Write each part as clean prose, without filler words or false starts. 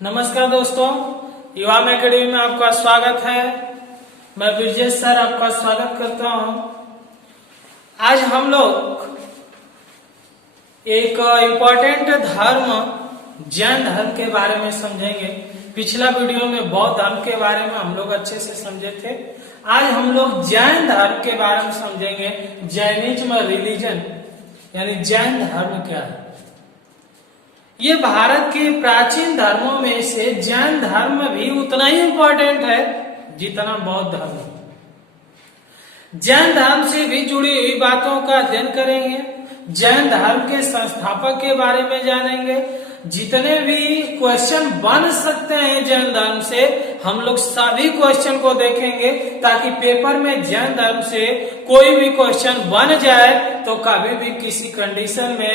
नमस्कार दोस्तों, युवा एकेडमी में आपका स्वागत है। मैं ब्रिजेश सर आपका स्वागत करता हूं। आज हम लोग एक इम्पोर्टेंट धर्म जैन धर्म के बारे में समझेंगे। पिछला वीडियो में बौद्ध धर्म के बारे में हम लोग अच्छे से समझे थे। आज हम लोग जैन धर्म के बारे में समझेंगे। जैनिज्म रिलीजन यानी जैन धर्म क्या है। ये भारत के प्राचीन धर्मों में से जैन धर्म भी उतना ही इम्पोर्टेंट है जितना बौद्ध धर्म है। जैन धर्म से भी जुड़ी हुई बातों का अध्ययन करेंगे। जैन धर्म के संस्थापक के बारे में जानेंगे। जितने भी क्वेश्चन बन सकते हैं जैन धर्म से, हम लोग सभी क्वेश्चन को देखेंगे ताकि पेपर में जैन धर्म से कोई भी क्वेश्चन बन जाए तो कभी भी किसी कंडीशन में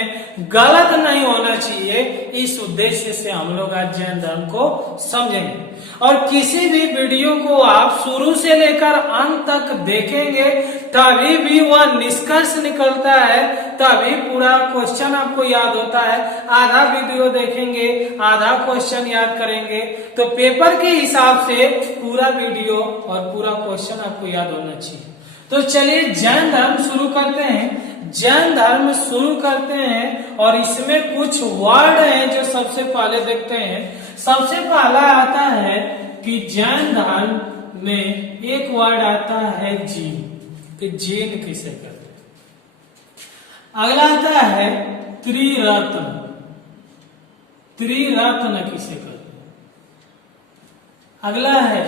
गलत नहीं होना चाहिए। इस उद्देश्य से हम लोग आज जैन धर्म को समझेंगे। और किसी भी वीडियो को आप शुरू से लेकर अंत तक देखेंगे तभी भी वह निष्कर्ष निकलता है, तभी पूरा क्वेश्चन आपको याद होता है। आधा वीडियो देखेंगे, आधा क्वेश्चन याद करेंगे तो पेपर के हिसाब से पूरा वीडियो और पूरा क्वेश्चन आपको याद होना चाहिए। तो चलिए जैन धर्म शुरू करते हैं। जैन धर्म शुरू करते हैं और इसमें कुछ वर्ड हैं जो सबसे पहले देखते हैं। सबसे पहला आता है कि जैन धर्म में एक वर्ड आता है जीन, कि जीन किसे कहते हैं। अगला आता है त्रिरत्न, त्रिरत्न किसे कहते हैं। अगला है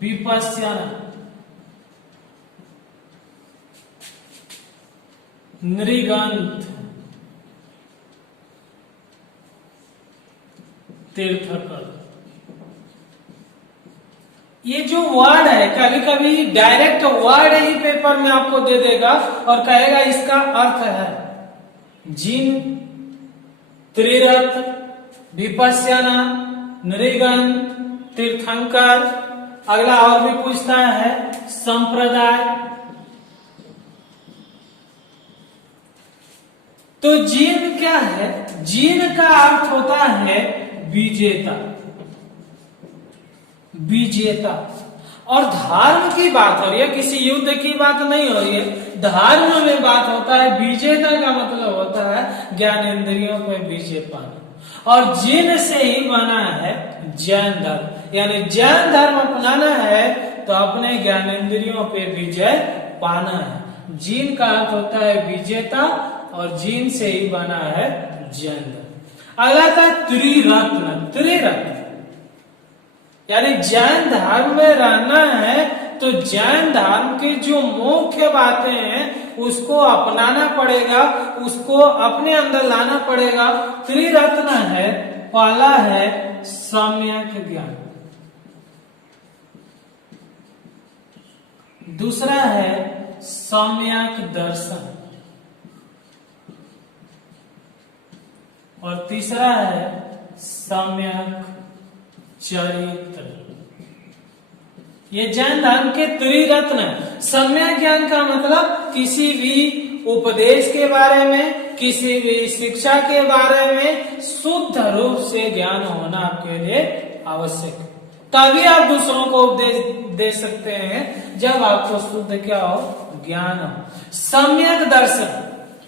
विपश्यना, नृगंथ, तीर्थकर। ये जो वर्ड है कभी कभी डायरेक्ट वर्ड ही पेपर में आपको दे देगा और कहेगा इसका अर्थ है जीन, त्रिरत्न, विपश्यना, नृगंथ, तीर्थंकर। अगला और भी पूछता है संप्रदाय। तो जीन क्या है? जीन का अर्थ होता है विजेता, विजेता। और धर्म की बात हो रही है, किसी युद्ध की बात नहीं हो रही है। धर्म में बात होता है विजेता का मतलब होता है ज्ञानेंद्रियों पे विजय पाना। और जीन से ही बना है जैन धर्म, यानी जैन धर्म अपनाना है तो अपने ज्ञानेंद्रियों पे विजय पाना है। जीन का अर्थ होता है विजेता और जीन से ही बना है जैन धर्म। अगला था त्रिरत्न, त्रिरत्न यानी जैन धर्म में रहना है तो जैन धर्म की जो मुख्य बातें हैं उसको अपनाना पड़ेगा, उसको अपने अंदर लाना पड़ेगा। त्रिरत्न है, पहला है सम्यक ज्ञान, दूसरा है सम्यक दर्शन और तीसरा है सम्यक चरित्र। ये जैन धर्म के त्रिरत्न। सम्यक ज्ञान का मतलब किसी भी उपदेश के बारे में, किसी भी शिक्षा के बारे में शुद्ध रूप से ज्ञान होना आपके लिए आवश्यक है। तभी आप दूसरों को उपदेश दे सकते हैं जब आपको शुद्ध क्या हो, ज्ञान हो। सम्यक दर्शन,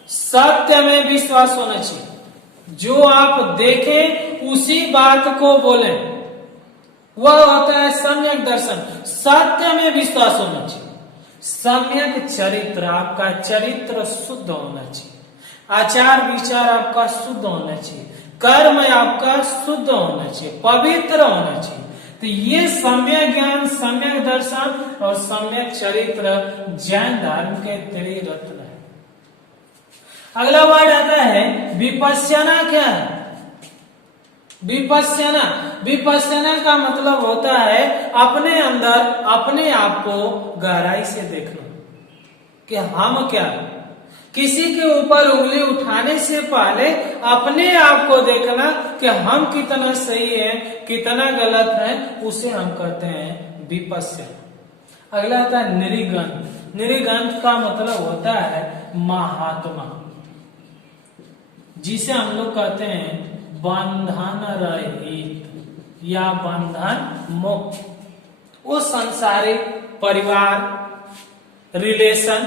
सत्य में विश्वास होना चाहिए। जो आप देखें उसी बात को बोलें, वह होता है सम्यक दर्शन। सत्य में विश्वास होना चाहिए। सम्यक चरित्र, आपका चरित्र शुद्ध होना चाहिए। आचार विचार आपका शुद्ध होना चाहिए। कर्म आपका शुद्ध होना चाहिए, पवित्र होना चाहिए। तो ये सम्यक ज्ञान, सम्यक दर्शन और सम्यक चरित्र जैन धर्म के त्रिरत्न है। अगला वर्ड आता है विपश्यना। क्या है विपश्यना? विपश्यना का मतलब होता है अपने अंदर अपने आप को गहराई से देखना कि हम क्या है। किसी के ऊपर उंगली उठाने से पहले अपने आप को देखना कि हम कितना सही है, कितना गलत है, उसे हम कहते हैं विपश्यना। अगला आता है नृगंथ। नृगंथ का मतलब होता है महात्मा, जिसे हम लोग कहते हैं बंधन रहित। या बंधन मुक्त। वो संसारिक, परिवार, रिलेशन,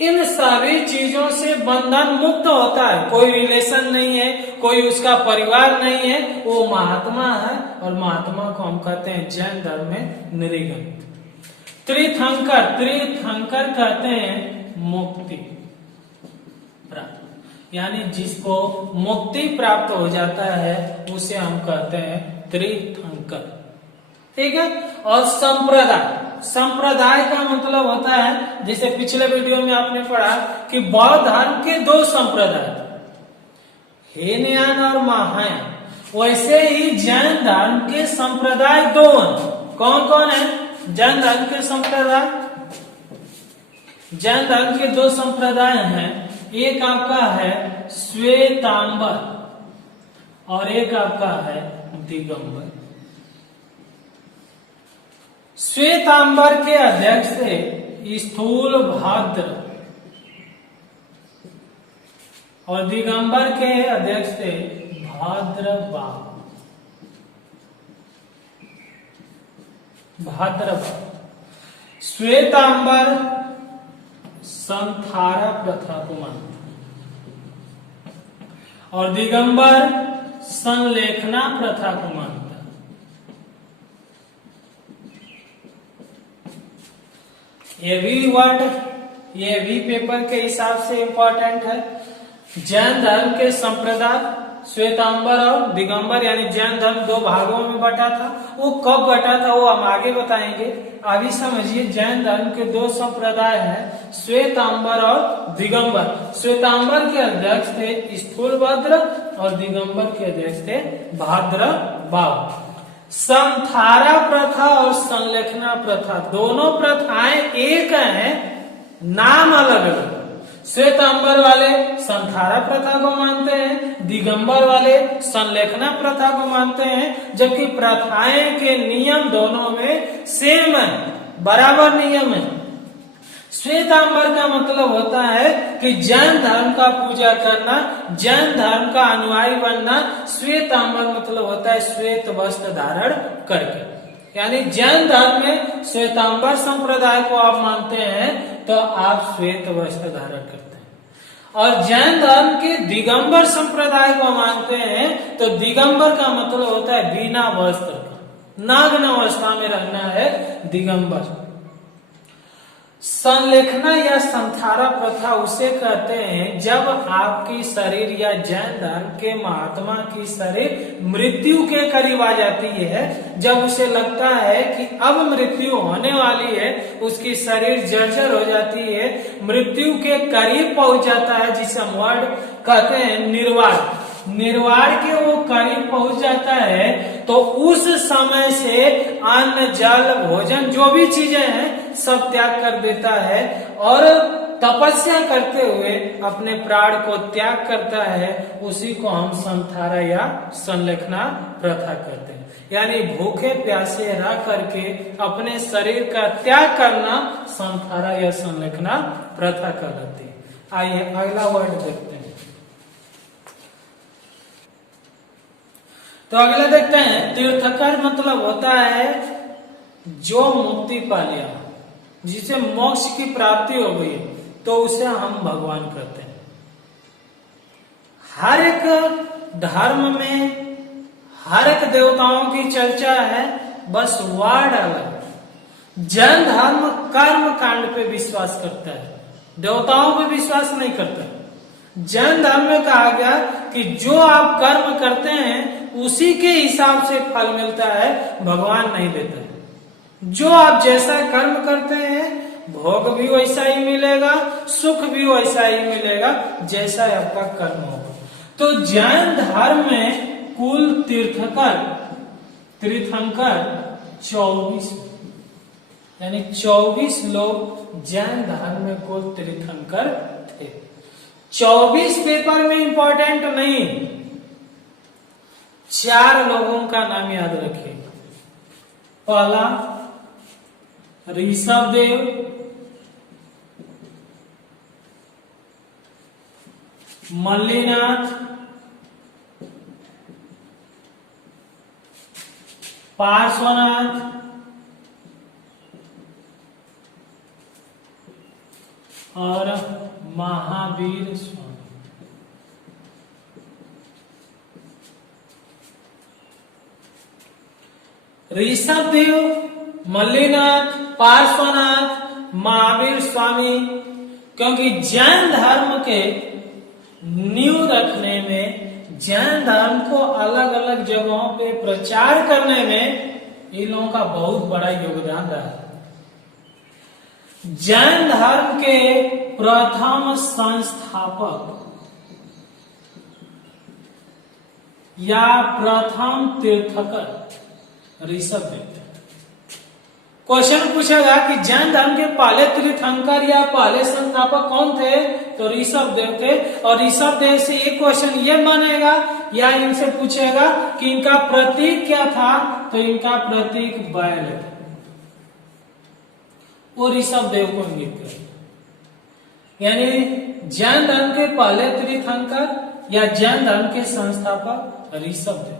इन सभी चीजों से बंधन मुक्त होता है। कोई रिलेशन नहीं है, कोई उसका परिवार नहीं है, वो महात्मा है। और महात्मा को हम कहते हैं जैन धर्म में निर्गत। तीर्थंकर, तीर्थंकर कहते हैं मुक्ति प्राप्त, यानी जिसको मुक्ति प्राप्त हो जाता है उसे हम कहते हैं तीर्थंकर। ठीक है। और संप्रदाय, संप्रदाय का मतलब होता है, जैसे पिछले वीडियो में आपने पढ़ा कि बौद्ध धर्म के दो संप्रदाय, हीनयान और महायान, वैसे ही जैन धर्म के संप्रदाय दो हैं। कौन कौन है जैन धर्म के संप्रदाय? जैन धर्म के दो संप्रदाय हैं। एक आपका है श्वेतांबर और एक आपका है दिगंबर। श्वेतांबर के अध्यक्ष थे स्थूलभद्र और दिगंबर के अध्यक्ष थे भाद्रबाहु। श्वेतांबर संथारा प्रथा को मानते और दिगंबर संलेखना प्रथा को मानता। ये भी वर्ड, ये भी पेपर के हिसाब से इंपॉर्टेंट है। जैन धर्म के संप्रदाय श्वेतांबर और दिगंबर, यानी जैन धर्म दो भागों में बटा था। वो कब बटा था वो हम आगे बताएंगे। अभी समझिए जैन धर्म के दो संप्रदाय हैं, श्वेतांबर और दिगंबर। श्वेतांबर के अध्यक्ष थे स्थूलभद्र और दिगंबर के अध्यक्ष थे भाद्रबाहु। संथारा प्रथा और संलेखना प्रथा, दोनों प्रथाएं एक हैं, नाम अलग अलग। श्वेतांबर वाले संथारा प्रथा को मानते हैं, दिगंबर वाले संलेखना प्रथा को मानते हैं, जबकि प्रथाएं के नियम दोनों में सेम है, बराबर नियम है। श्वेतांबर का मतलब होता है कि जैन धर्म का पूजा करना, जैन धर्म का अनुयायी बनना। श्वेतांबर मतलब होता है श्वेत वस्त्र धारण करके, यानी जैन धर्म में श्वेतांबर संप्रदाय को आप मानते हैं तो आप श्वेत वस्त्र धारण करते हैं, और जैन धर्म के दिगंबर संप्रदाय को मानते हैं तो दिगंबर का मतलब होता है बिना वस्त्र का, नग्न अवस्था में रहना है दिगंबर। संलेखना या संथारा प्रथा उसे कहते हैं जब आपकी शरीर या जैन धर्म के महात्मा की शरीर मृत्यु के करीब आ जाती है, जब उसे लगता है कि अब मृत्यु होने वाली है, उसकी शरीर जर्जर हो जाती है, मृत्यु के करीब पहुंच जाता है, जिसे हम वर्ड कहते हैं निर्वाण, निर्वाण के वो करीब पहुंच जाता है, तो उस समय से अन्न, जल, भोजन जो भी चीजें हैं सब त्याग कर देता है और तपस्या करते हुए अपने प्राण को त्याग करता है। उसी को हम संथारा या संलेखना प्रथा कहते हैं, यानी भूखे प्यासे रह करके अपने शरीर का त्याग करना संथारा या संलेखना प्रथा कहलाती है। आइए अगला वर्ड देखते हैं। तो अगला देखते हैं, तीर्थंकर मतलब होता है जो मुक्ति पा लिया, जिसे मोक्ष की प्राप्ति हो गई, तो उसे हम भगवान कहते हैं। हर एक धर्म में हर एक देवताओं की चर्चा है, बस वर्ड अलग। जैन धर्म कर्म कांड पे विश्वास करता है, देवताओं पे विश्वास नहीं करता। जैन धर्म में कहा गया कि जो आप कर्म करते हैं उसी के हिसाब से फल मिलता है, भगवान नहीं देता है। जो आप जैसा कर्म करते हैं भोग भी वैसा ही मिलेगा, सुख भी वैसा ही मिलेगा, जैसा आपका कर्म होगा। तो जैन धर्म में कुल तीर्थंकर 24, यानी 24 लोग जैन धर्म में कुल तीर्थंकर थे। 24 पेपर में इंपॉर्टेंट नहीं, 4 लोगों का नाम याद रखिएगा। पहला ऋषभदेव, मल्लीनाथ, पार्श्वनाथ और महावीर स्वामी। ऋषभ देव, मल्लीनाथ, पार्श्वनाथ, महावीर स्वामी, क्योंकि जैन धर्म के नींव रखने में, जैन धर्म को अलग अलग जगहों पे प्रचार करने में इन लोगों का बहुत बड़ा योगदान रहा। जैन धर्म के प्रथम संस्थापक या प्रथम तीर्थकर ऋषभ देव। क्वेश्चन पूछेगा कि जैन धर्म के पहले तीर्थंकर या पहले संस्थापक कौन थे, तो ऋषभ देव थे। और ऋषभ देव से एक क्वेश्चन ये बनेगा या इनसे पूछेगा कि इनका प्रतीक क्या था, तो इनका प्रतीक बैल है। वो ऋषभ देव को इंगित करे, यानी जैन धर्म के पहले तीर्थंकर या जैन धर्म के संस्थापक ऋषभ देव।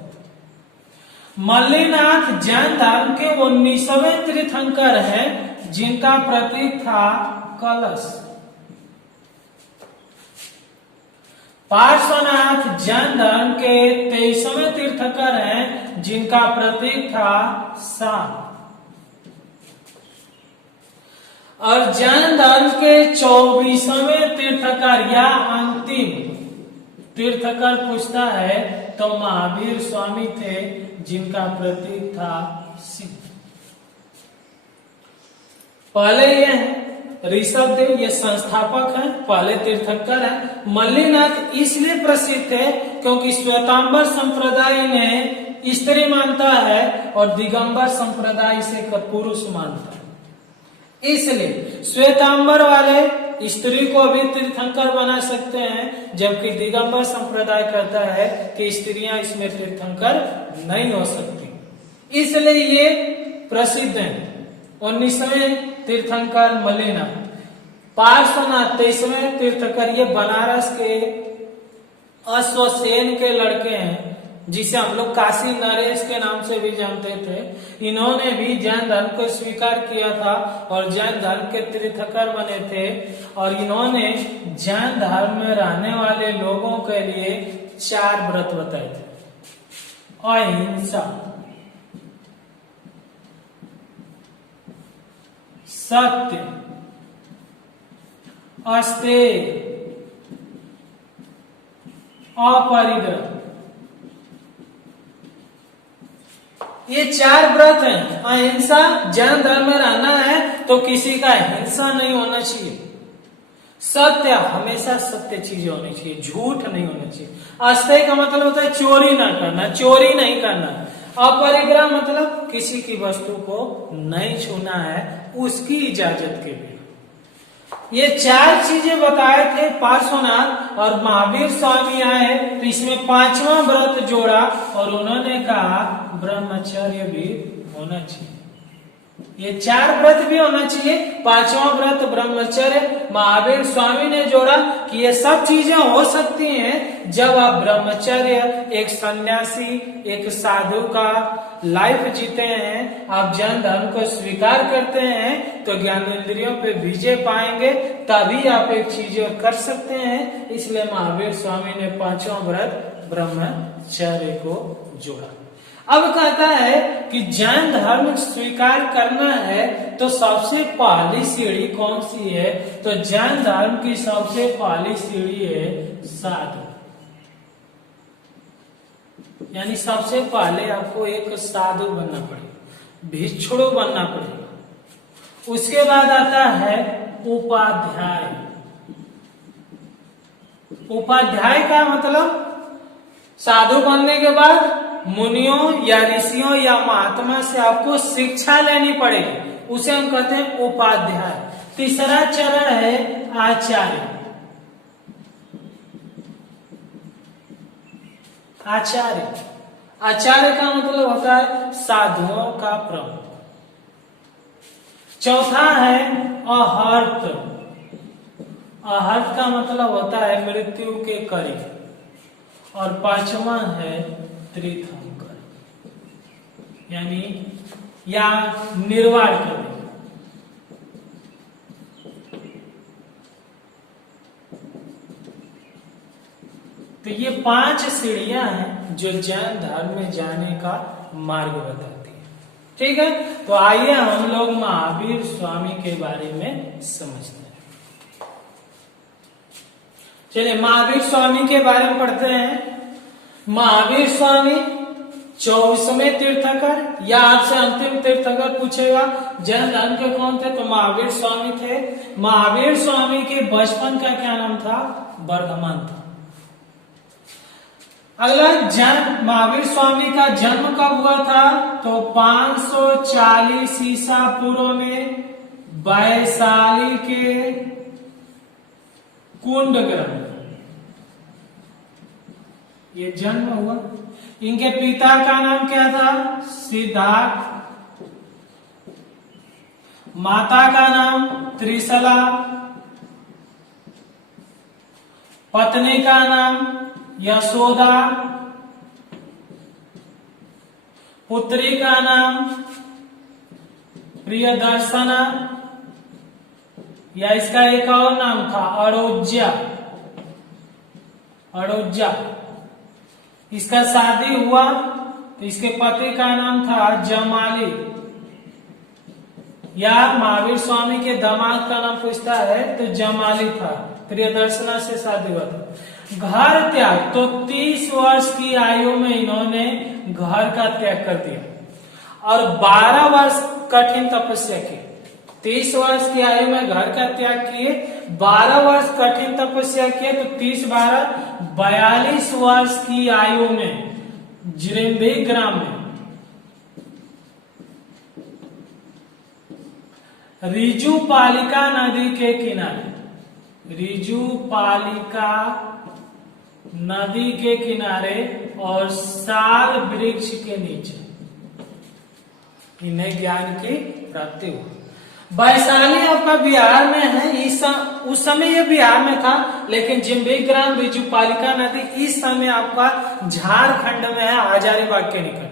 मल्लीनाथ जैन धर्म के 19वें तीर्थंकर हैं, जिनका प्रतीक था कलश। पार्श्वनाथ जैन धर्म के 23वें तीर्थंकर हैं, जिनका प्रतीक था सांप। और जैन धर्म के 24वें तीर्थंकर या अंतिम तीर्थंकर पूछता है तो महावीर स्वामी थे, जिनका प्रतीक था सिंह। पहले ये ऋषभ देव, ये संस्थापक हैं, पहले तीर्थंकर हैं। मल्लीनाथ इसलिए प्रसिद्ध थे क्योंकि श्वेतांबर संप्रदाय ने स्त्री मानता है और दिगंबर संप्रदाय इसे पुरुष मानता है। इसलिए श्वेतांबर वाले स्त्री को भी तीर्थंकर बना सकते हैं, जबकि दिगंबर संप्रदाय कहता है कि स्त्रियां इसमें तीर्थंकर नहीं हो सकती। इसलिए ये प्रसिद्ध हैं। 19वें तीर्थंकर मल्लीनाथ, पार्श्वनाथ 23वें तीर्थंकर, ये बनारस के अश्वसेन के लड़के हैं, जिसे हम लोग काशी नरेश के नाम से भी जानते थे। इन्होंने भी जैन धर्म को स्वीकार किया था और जैन धर्म के तीर्थंकर बने थे। और इन्होंने जैन धर्म में रहने वाले लोगों के लिए 4 व्रत बताए थे। अहिंसा, सत्य, अस्तेय, अपरिग्रह। ये 4 व्रत हैं। अहिंसा, जैन धर्म में रहना है तो किसी का हिंसा नहीं होना चाहिए। सत्य, हमेशा सत्य चीजें होनी चाहिए, झूठ नहीं होना चाहिए। अस्तेय का मतलब होता है चोरी ना करना, चोरी नहीं करना। अपरिग्रह मतलब किसी की वस्तु को नहीं छूना है उसकी इजाजत के लिए। ये 4 चीजें बताए थे पार्श्वनाथ। और महावीर स्वामी आए तो इसमें 5वां व्रत जोड़ा और उन्होंने कहा ब्रह्मचर्य भी होना चाहिए। ये 4 व्रत भी होना चाहिए, 5वां व्रत ब्रह्मचर्य। महावीर स्वामी ने जोड़ा कि ये सब चीजें हो सकती हैं जब आप ब्रह्मचर्य, एक सन्यासी, एक साधु का लाइफ जीते हैं, आप जैन धर्म को स्वीकार करते हैं तो ज्ञानेंद्रियों पे विजय पाएंगे, तभी आप एक चीज कर सकते हैं। इसलिए महावीर स्वामी ने 5वां व्रत ब्रह्मचर्य को जोड़ा। अब कहता है कि जैन धर्म स्वीकार करना है तो सबसे पहली सीढ़ी कौन सी है, तो जैन धर्म की सबसे पहली सीढ़ी है साधु। यानी सबसे पहले आपको एक साधु बनना पड़ेगा, भिक्षुक बनना पड़ेगा। उसके बाद आता है उपाध्याय। उपाध्याय का मतलब साधु बनने के बाद मुनियों या ऋषियों या महात्मा से आपको शिक्षा लेनी पड़ेगी, उसे हम कहते हैं उपाध्याय। तीसरा चरण है आचार्य। आचार्य का मतलब होता है साधुओं का प्रमुख। चौथा है अहर्त। अहर्त का मतलब होता है मृत्यु के करीब। और 5वां है तीर्थंकर। यानी या निर्वाण कर देगा। तो ये 5 सीढ़ियां हैं जो जैन धर्म में जाने का मार्ग बताती है। ठीक है, तो आइए हम लोग महावीर स्वामी के बारे में समझते हैं। चलिए महावीर स्वामी के बारे में पढ़ते हैं। महावीर स्वामी 24वें तीर्थंकर, या आपसे अंतिम तीर्थंकर पूछेगा जैन धर्म के कौन थे, तो महावीर स्वामी थे। महावीर स्वामी के बचपन का क्या नाम था? वर्धमान था। अगला, जन्म महावीर स्वामी का जन्म कब हुआ था? तो 540 ईसा पूर्व में वैशाली के कुंडग्राम ये जन्म हुआ। इनके पिता का नाम क्या था? सिद्धार्थ। माता का नाम त्रिशला। पत्नी का नाम यशोदा। पुत्री का नाम प्रियदर्शना, या इसका एक और नाम था अड़ोज्या। अड़ोज्या। इसका शादी हुआ तो इसके पति का नाम था जमाली, या महावीर स्वामी के दामाद का नाम पूछता है तो जमाली था। प्रियदर्शना से शादी हुआ था। घर त्याग, तो 30 वर्ष की आयु में इन्होंने घर का त्याग कर दिया और 12 वर्ष कठिन तपस्या की। 30 वर्ष की आयु में घर का त्याग किए, 12 वर्ष कठिन तपस्या किए, तो 30 12 42 वर्ष की आयु में जिरेम्बी ग्राम में रिजुपालिका नदी के किनारे, रिजुपालिका नदी के किनारे और साल वृक्ष के नीचे इन्हें ज्ञान की प्राप्ति हुई। वैशाली आपका बिहार में है। उस समय ये बिहार में था, लेकिन जिम्बी ग्राम रिजुपालिका नदी इस समय आपका झारखंड में है, हजारीबाग के निकट।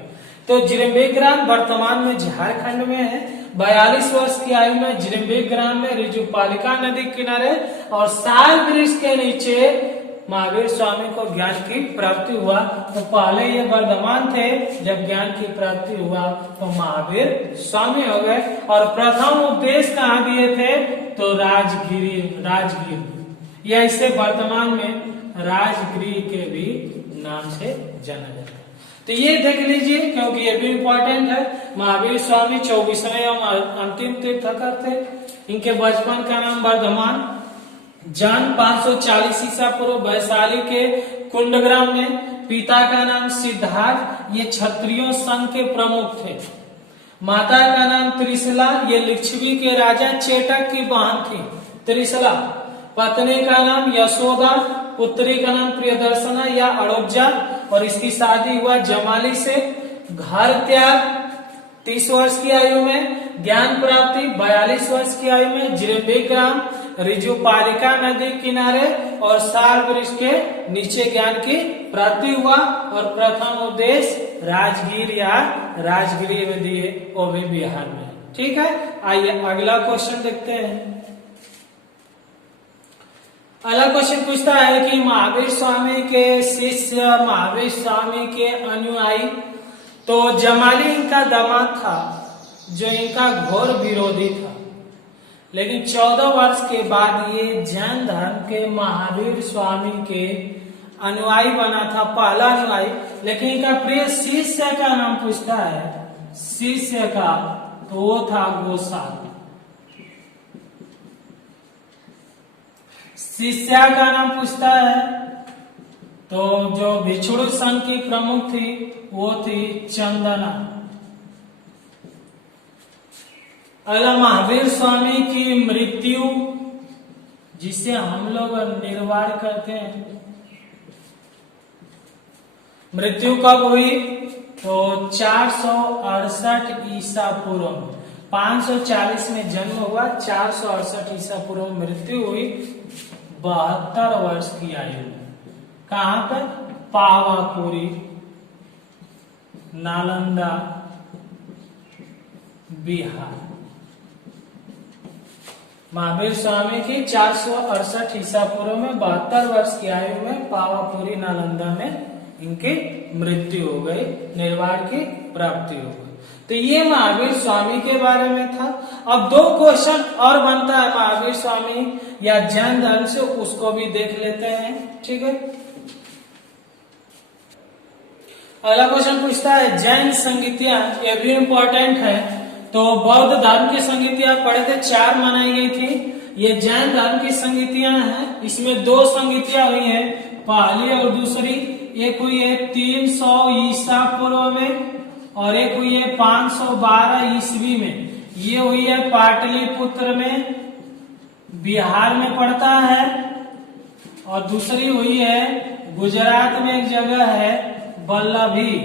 तो जिम्बी ग्राम वर्तमान में झारखंड में है। 42 वर्ष की आयु में जिम्बी ग्राम में रिजुपालिका नदी किनारे और साल वृक्ष के नीचे महावीर स्वामी को ज्ञान की प्राप्ति हुआ। तो पहले ये वर्धमान थे, जब ज्ञान की प्राप्ति हुआ तो महावीर स्वामी हो गए। और प्रथम उपदेश कहाँ दिए थे? तो राजगीर, या इसे वर्तमान में राजगीर के भी नाम से जाना जाता है। तो ये देख लीजिए, क्योंकि ये भी इम्पोर्टेंट है। महावीर स्वामी 24वें अंतिम तीर्थंकर थे। इनके बचपन का नाम वर्धमान। जन्म 540 ईसा पूर्व वैशाली के कुंडग्राम में। पिता का नाम सिद्धार्थ, ये क्षत्रियों संघ के प्रमुख थे। माता का नाम त्रिशला, ये लिच्छवी के राजा चेटक की बहन थी त्रिशला। पत्नी का नाम यशोदा। पुत्री का नाम प्रियदर्शना या अड़ोज्जा, और इसकी शादी हुआ जमाली से। घर त्याग 30 वर्ष की आयु में, ज्ञान प्राप्ति 42 वर्ष की आयु में जिरेम्बी ग्राम रिजुपालिका नदी किनारे और साल वृक्ष के नीचे ज्ञान की प्राप्ति हुआ। और प्रथम उपदेश राजगीर या राजगिरी में दिए, वो भी बिहार में। ठीक है, आइए अगला क्वेश्चन देखते हैं। अगला क्वेश्चन पूछता है कि महावीर स्वामी के शिष्य, महावीर स्वामी के अनुयायी, तो जमाली इनका दामाद था जो इनका घोर विरोधी था, लेकिन 14 वर्ष के बाद ये जैन धर्म के महावीर स्वामी के अनुयायी बना था, पहला अनुयायी। लेकिन इनका प्रिय शिष्य का नाम पूछता है, शिष्य का, तो वो था गोसाल। शिष्या का नाम पूछता है, तो जो भिक्षुण संघ की प्रमुख थी वो थी चंदना। अगला, महावीर स्वामी की मृत्यु, जिसे हम लोग निर्वाण करते हैं, मृत्यु कब हुई? तो 468 ईसा पूर्व। 540 में जन्म हुआ, 468 ईसा पूर्व मृत्यु हुई, 72 वर्ष की आयु में। कहाँ पर? पावापुरी, नालंदा बिहार। महावीर स्वामी की 468 ईसा पूर्व में 72 वर्ष की आयु में पावापुरी नालंदा में इनकी मृत्यु हो गई, निर्वाण की प्राप्ति हो गई। तो ये महावीर स्वामी के बारे में था। अब 2 क्वेश्चन और बनता है महावीर स्वामी या जैन धर्म से, उसको भी देख लेते हैं। ठीक है, अगला क्वेश्चन पूछता है जैन संगीतियां, ये भी इम्पोर्टेंट है। तो बौद्ध धर्म की संगीतियां पढ़े थे, 4 मनाई गई थी। ये जैन धर्म की संगीतियां हैं, इसमें 2 संगीतियां हुई हैं, पहली और दूसरी। एक हुई है 300 ईसा पूर्व में और एक हुई है 512 ईस्वी में। ये हुई है पाटलिपुत्र में, बिहार में पड़ता है। और दूसरी हुई है गुजरात में, एक जगह है वल्लभी।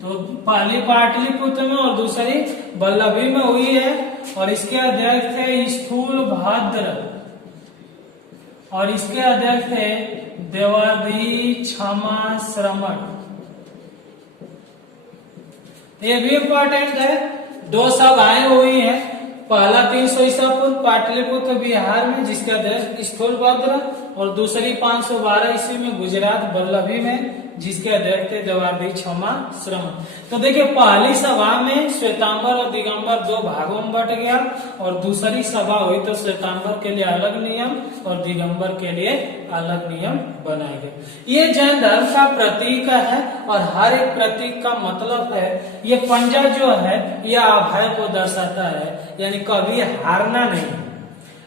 तो पहली पाटलिपुत्र में और दूसरी वल्लभी में हुई है। और इसके अध्यक्ष थे स्थूलभद्र और इसके अध्यक्ष थे देवादी क्षमा श्रमण। ये भी इम्पोर्टेंट है। 2 सभाएं हुई है, पहला 300 ईसा पूर्व पाटलिपुत्र बिहार में जिसका अध्यक्ष स्थूलभद्र, और दूसरी 512 ईस्वी में गुजरात वल्लभी में जिसके अध्यक्ष थे देवादी क्षमा श्रमण। तो देखिए पहली सभा में श्वेतांबर और दिगंबर 2 भागों में बट गया, और दूसरी सभा हुई तो श्वेतांबर के लिए अलग नियम और दिगंबर के लिए अलग नियम बनाए गए। ये जैन धर्म का प्रतीक है और हर एक प्रतीक का मतलब है। ये पंजा जो है यह अभय को दर्शाता है, यानी कभी हारना नहीं।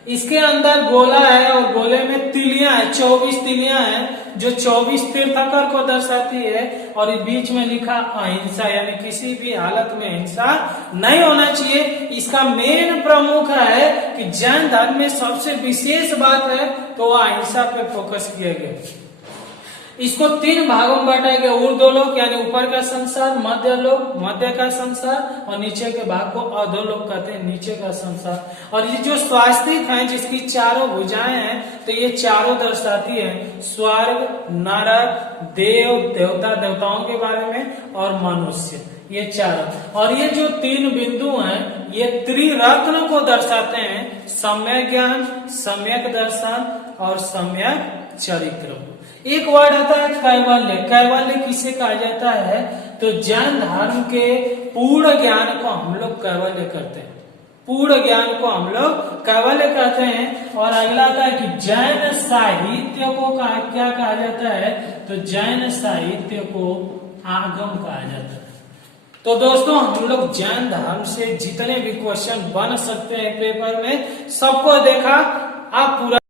इसके अंदर गोला है और गोले में तिलियां है, 24 तिलियां हैं जो 24 तीर्थंकर को दर्शाती है। और बीच में लिखा अहिंसा, यानी किसी भी हालत में हिंसा नहीं होना चाहिए। इसका मेन प्रमुख है कि जैन धर्म में सबसे विशेष बात है तो वह अहिंसा पे फोकस किया गया। इसको 3 भागों में बांटा गया, ऊर्ध्वलोक यानी ऊपर का संसार, मध्य लोक मध्य का संसार, और नीचे के भाग को अधोलोक कहते हैं, नीचे का संसार। और ये जो स्वास्तिक है जिसकी 4 भुजाएं हैं, तो ये चारों दर्शाती है स्वर्ग, नरक, देव देवता देवताओं के बारे में, और मनुष्य, ये 4। और ये जो 3 बिंदु हैं ये त्रिरत्न को दर्शाते हैं, सम्यक ज्ञान, सम्यक दर्शन और सम्यक चरित्र। एक वर्ड आता है कैवल्य। कैवल्य किसे कहा जाता है? तो जैन धर्म के पूर्ण ज्ञान को हम लोग कैवल्य करते हैं, पूर्ण ज्ञान को हम लोग कैवल्य कहते हैं। और अगला आता है कि जैन साहित्य को क्या कहा जाता है? तो जैन साहित्य को आगम कहा जाता है। तो दोस्तों हम लोग जैन धर्म से जितने भी क्वेश्चन बन सकते हैं पेपर में सबको देखा। आप पूरा